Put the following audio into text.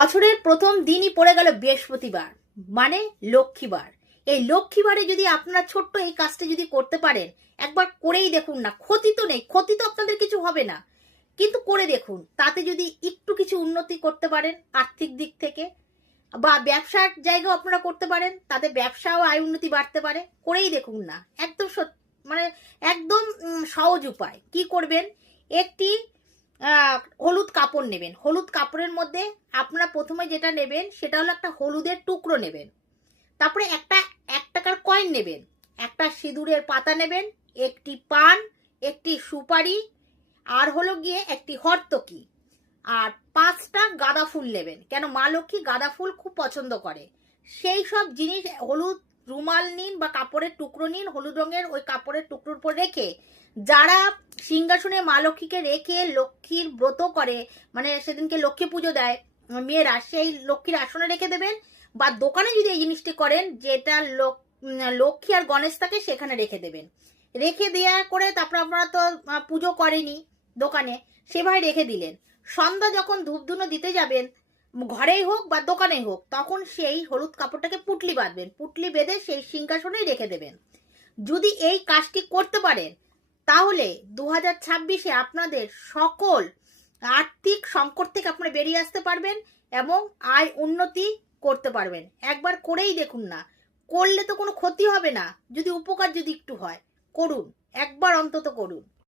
বছরের প্রথম দিনই পড়ে গেল বৃহস্পতিবার, মানে লক্ষ্মীবার। এই লক্ষ্মীবারে যদি আপনারা ছোট্ট এই কাজটা যদি করতে পারেন, একবার করেই দেখুন না। ক্ষতি তো নেই, ক্ষতি তো আপনাদের কিছু হবে না, কিন্তু করে দেখুন। তাতে যদি একটু কিছু উন্নতি করতে পারেন আর্থিক দিক থেকে, বা ব্যবসার জায়গাও আপনারা করতে পারেন, তাতে ব্যবসাও আয় উন্নতি বাড়তে পারে। করেই দেখুন না, একদম মানে একদম সহজ উপায়। কি করবেন? একটি হলুদ কাপড় নেবেন। হলুদ কাপড়ের মধ্যে আপনারা প্রথমে যেটা নেবেন সেটা হলো একটা হলুদের টুকরো নেবেন। তারপরে একটা 1 টাকার কয়েন নেবেন, একটা সিঁদুরের পাতা নেবেন, একটি পান, একটি সুপারি, আর হলো গিয়ে একটি হরতকি, আর 5টা গাঁদা ফুল নেবেন। কেন, মা লক্ষ্মী গাঁদা ফুল খুব পছন্দ করে। সেই সব জিনিস, হলুদ রুমাল নিন বা কাপড়ের টুকরো নিন, হলুদ রঙের ওই কাপড়ের টুকরোর উপর রেখে, যারা সিংহাসনে মা লক্ষ্মীকে রেখে লক্ষ্মীর ব্রত করে, মানে সেদিনকে লক্ষ্মী পুজো দেয় মেয়েরা, সেই লক্ষ্মীর আসনে রেখে দেবেন। বা দোকানে যদি এই জিনিসটি করেন, যেটা লক্ষ্মী আর গণেশ থাকে, সেখানে রেখে দেবেন। রেখে দেওয়া করে তারপর আপনারা তো পুজো করেনি দোকানে, সেভাবে রেখে দিলেন। সন্ধ্যা যখন ধূপধুনো দিতে যাবেন, ঘরেই হোক বা দোকানেই হোক, তখন সেই হলুদ কাপড়টাকে পুটলি বাঁধবেন। পুটলি বেঁধে সেই সিংহাসনেই রেখে দেবেন। যদি এই কাজটি করতে পারেন, তাহলে 2026-এ আপনাদের সকল আর্থিক সংকট থেকে আপনারা বেরিয়ে আসতে পারবেন এবং আয় উন্নতি করতে পারবেন। একবার করেই দেখুন না। করলে তো কোনো ক্ষতি হবে না, যদি উপকার যদি একটু হয়, করুন, একবার অন্তত করুন।